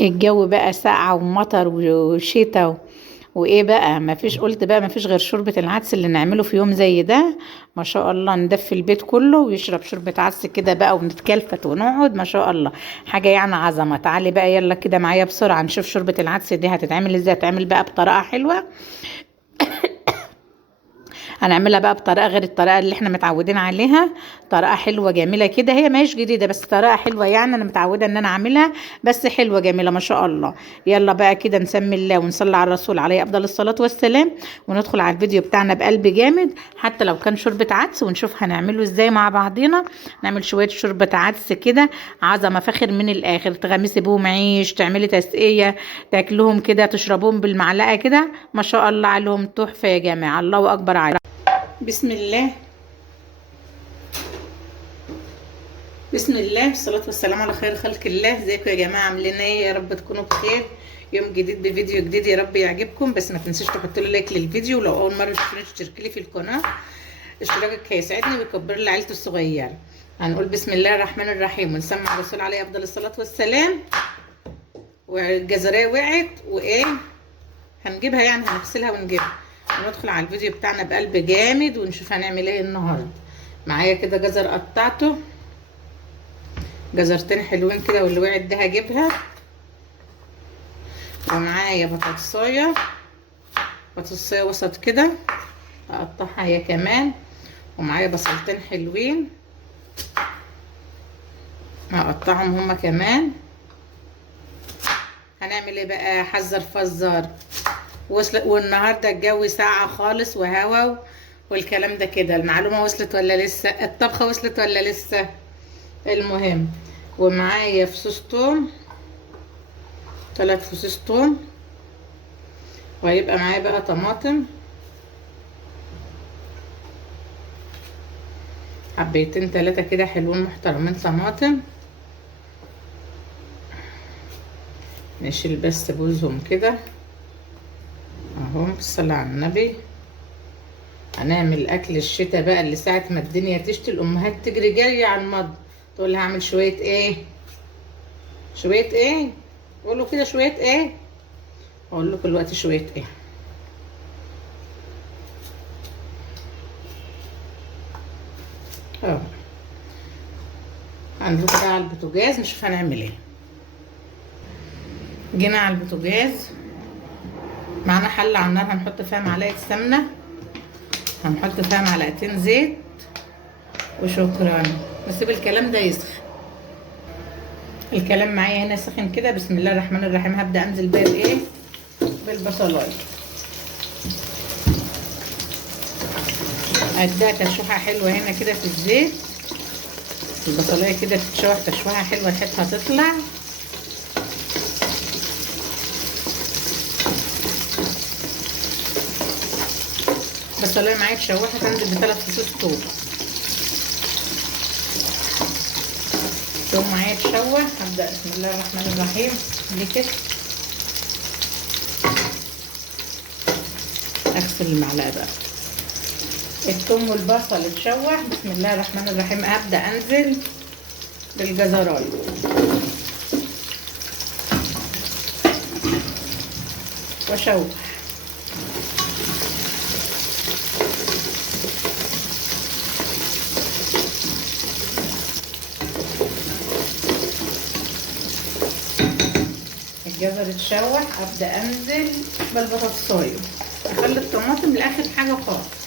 الجو بقى ساقعة ومطر وشتا وايه بقى، مفيش، قلت بقى مفيش غير شوربة العدس اللي نعمله في يوم زي ده. ما شاء الله ندفي البيت كله ويشرب شوربة عدس كده بقى، ونتكلفت ونقعد ما شاء الله. حاجة يعني عظمة. تعالي بقى يلا كده معايا بسرعة نشوف شوربة العدس دي هتتعمل ازاي. هتتعمل بقى بطريقة حلوة. هنعملها بقى بطريقه غير الطريقه اللي احنا متعودين عليها. طريقه حلوه جميله كده، هي ماهيش جديده بس طريقه حلوه، يعني انا متعوده ان انا اعملها، بس حلوه جميله ما شاء الله. يلا بقى كده نسمي الله ونصلي على الرسول عليه افضل الصلاه والسلام، وندخل على الفيديو بتاعنا بقلب جامد، حتى لو كان شوربه عدس، ونشوف هنعمله ازاي مع بعضينا. نعمل شويه شوربه عدس كده عظمه فاخر من الاخر، تغمسي بهم عيش، تعملي تسقيه، تاكلهم كده، تشربوهم بالمعلقه كده، ما شاء الله عليهم تحفه يا جماعه. الله اكبر عليهم. بسم الله. بسم الله والصلاة والسلام على خير خلق الله. ازيكم يا جماعة، عاملين ايه؟ يا رب تكونوا بخير. يوم جديد بفيديو جديد، يا رب يعجبكم. بس ما تنسوش تحطوا لي لايك للفيديو، ولو اول مرة تشوفوني اشتركي لي في القناة. اشتراكك هيساعدني ويكبر لي عيلتي الصغيرة. هنقول بسم الله الرحمن الرحيم ونسمع الرسول عليه افضل الصلاة والسلام. والجزرية وقعت وايه، هنجيبها يعني هنغسلها ونجيبها، وندخل على الفيديو بتاعنا بقلب جامد ونشوف هنعمل ايه النهارده. معايا كده جزر قطعته، جزرتين حلوين كده، واللي وقعت ده هجيبها. ومعايا بطاطسايه، بطاطسايه وسط كده هقطعها هي كمان. ومعايا بصلتين حلوين هقطعهم هما كمان. هنعمل ايه بقى؟ حذر فزر. والنهارده الجو ساقع خالص وهوا والكلام ده كده. المعلومه وصلت ولا لسه؟ الطبخه وصلت ولا لسه؟ المهم. ومعايا فصوص توم، 3 فصوص توم. وهيبقى معايا بقى طماطم حبيتين 3 كده حلوين محترمين طماطم. نشيل بس بوزهم كده اهو، بالصلاة على النبي. هنعمل اكل الشتاء بقى، اللي ساعة ما الدنيا تشتي الامهات تجري جري على المطبخ تقول هعمل شوية ايه، شوية ايه، قولوا كده شوية ايه. اقول لكم دلوقتي شوية ايه. اهو هنروح بقى على البوتاجاز نشوف هنعمل ايه. جينا على البوتاجاز، معانا حلة على النار هنحط فيها معلقة سمنة، هنحط فيها معلقتين زيت، وشكرا. نسيب الكلام ده يسخن. الكلام معايا هنا سخن كده. بسم الله الرحمن الرحيم. هبدأ انزل بقى بايه، بالبصلايه. اديها تشويحه حلوه هنا كده في الزيت. البصلايه كده تتشوح تشويحه حلوه، ريحتها تطلع. البصلايه معايا اتشوحت، هنزل ب3 فصوص توم. توم معايا اتشوح. هبدأ بسم الله الرحمن الرحيم دي كده اغسل المعلقه بقى. الثوم والبصل اتشوح. بسم الله الرحمن الرحيم. ابدا انزل بالجزرايه واشوح. الجزر اتشوح، ابدا انزل بالبطاطسايه. اخلي الطماطم لاخر حاجه خالص.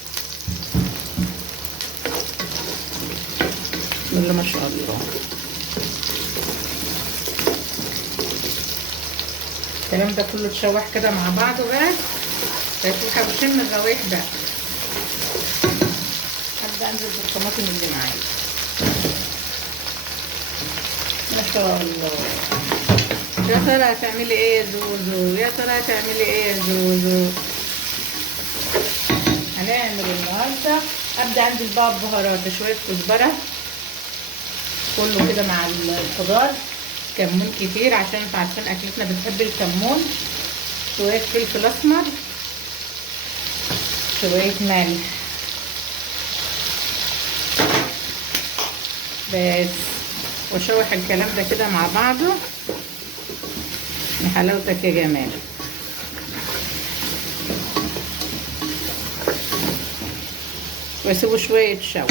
بسم الله ما شاء الله. الكلام ده كله اتشوح كده مع بعضه بقى، تشويحه وشم الروايح بقى. هبدا انزل بالطماطم اللي معايا. ما شاء الله. يا ترى هتعملي ايه يا زوزو؟ يا ترى هتعملي ايه يا زوزو؟ هنعمل النهارده، ابدا انزل بقى ببهارات، شويه كزبره كله كده مع الخضار، كمون كتير عشان انتوا عارفين اكلتنا بتحب الكمون، شويه فلفل اسمر، شويه ملح بس. واشوح الكلام ده كده مع بعضه. يا حلاوتك يا جمال. واسيبه شويه شوي.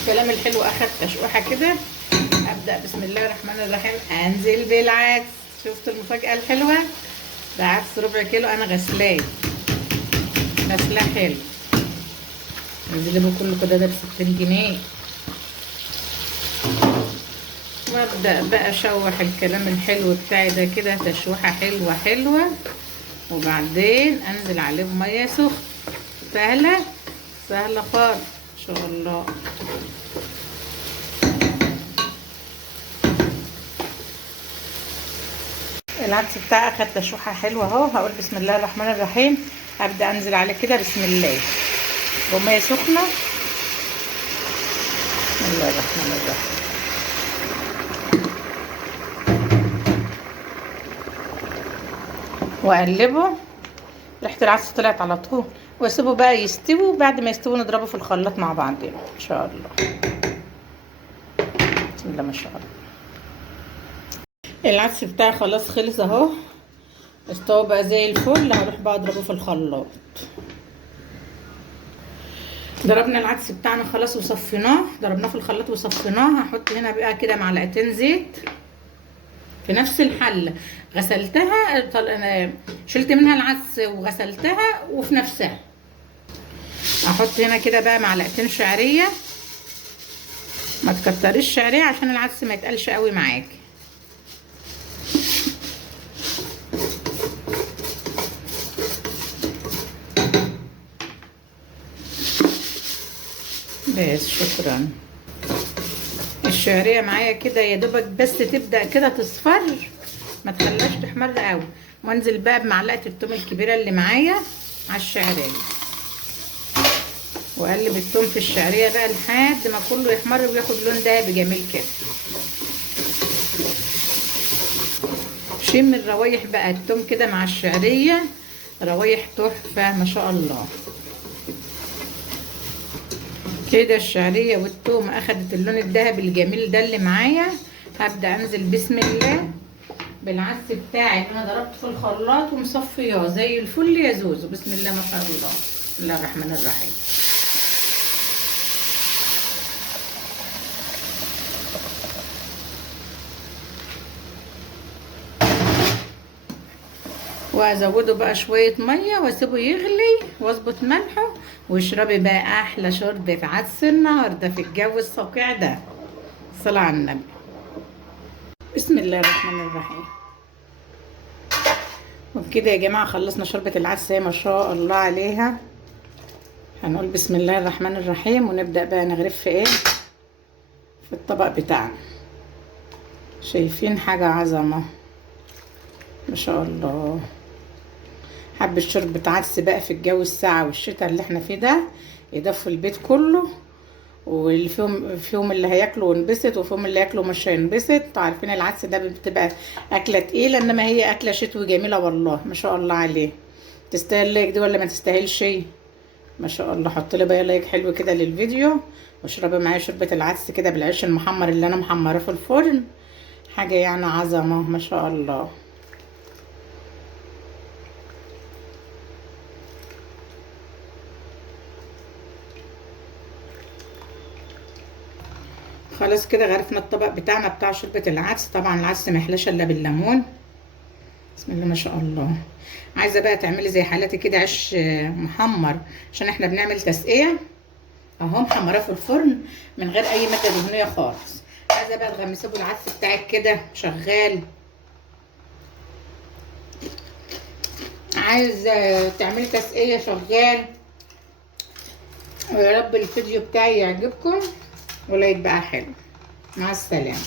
الكلام الحلو اخد تشويحه كده. ابدا بسم الله الرحمن الرحيم انزل بالعدس. شفتوا المفاجاه الحلوه؟ ده عدس ربع كيلو انا غسلاه حلو. انزله كله كده، ده ب60 جنيه. وابدا بقى اشوح الكلام الحلو بتاعي ده كده تشويحه حلوه، وبعدين انزل عليه بميه سخنه. سهله خالص ان شاء الله. العدس بتاعي اخد تشويحه حلوه اهو. هقول بسم الله الرحمن الرحيم. ابدا انزل عليه كده بسم الله بميه سخنه. بسم الله الرحمن الرحيم. واقلبه. ريحه العدس طلعت على طول. واسيبه بقى يستوي. بعد ما يستوي نضربه في الخلاط مع بعضنا ان شاء الله. بسم الله ما شاء الله. العدس بتاعي خلاص خلص اهو. استوى بقى زي الفل. هروح بقى اضربه في الخلاط. ضربنا العدس بتاعنا خلاص وصفيناه. ضربناه في الخلاط وصفيناه. هحط هنا بقى كده معلقتين زيت في نفس الحله. غسلتها شلت منها العدس وغسلتها وفي نفسها. احط هنا كده بقى معلقتين شعريه. ما تكتريش شعريه عشان العدس ما يتقلش قوي معاكي. بس شكرا. الشعريه معايا كده يا دوبك بس تبدا كده تصفر، ما تخليهاش تحمر قوي. وانزل بقى بمعلقه الثوم الكبيره اللي معايا على الشعريه. واقلب الثوم في الشعريه بقى لحد ما كله يحمر وياخد لون دهبي جميل كده. شم الروايح بقى الثوم كده مع الشعريه. روايح تحفه ما شاء الله. كده الشعريه والثوم اخدت اللون الذهبي الجميل ده اللي معايا. هبدا انزل بسم الله بالعدس بتاعي اللي انا ضربته في الخلاط ومصفياه زي الفل يا زوزو. بسم الله ما شاء الله. بسم الله الرحمن الرحيم. وازوده بقى شويه ميه واسيبه يغلي واظبط ملحه. واشربي بقى احلى شوربه عدس النهارده في الجو الصقيع ده. صلاه على النبي. بسم الله الرحمن الرحيم. وبكده يا جماعه خلصنا شوربه العدس ما شاء الله عليها. هنقول بسم الله الرحمن الرحيم ونبدا بقى نغرف في ايه، في الطبق بتاعنا. شايفين حاجه عظمه ما شاء الله. حبة شوربة عدس بقى في الجو الساعة والشتاء اللي احنا فيه ده يدفوا البيت كله. واللي فيهم اللي هياكلوا وينبسط وفيهم اللي ياكلوا مش هينبسط. عارفين العدس ده بتبقى اكلة تقيلة، انما هي اكلة شتوي جميلة والله ما شاء الله عليه. تستاهل لايك دي ولا ما تستاهلش؟ ما شاء الله. حط لي بقى لايك حلو كده للفيديو. واشربي معايا شوربة العدس كده بالعيش المحمر اللي انا محمراه في الفرن. حاجة يعني عظمة ما شاء الله. خلاص كده غرفنا الطبق بتاعنا بتاع شوربة العدس. طبعا العدس ما يحلاش الا بالليمون. بسم الله ما شاء الله. عايزه بقى تعملي زي حالاتي كده عيش محمر عشان احنا بنعمل تسقيه اهو. محمراه في الفرن من غير اي ماده دهنيه خالص. عايزه بقى تغمسيه بالعدس بتاعك كده شغال. عايزه تعملي تسقيه شغال. ويا رب الفيديو بتاعي يعجبكم ولايك بقى حلو. مع السلامه.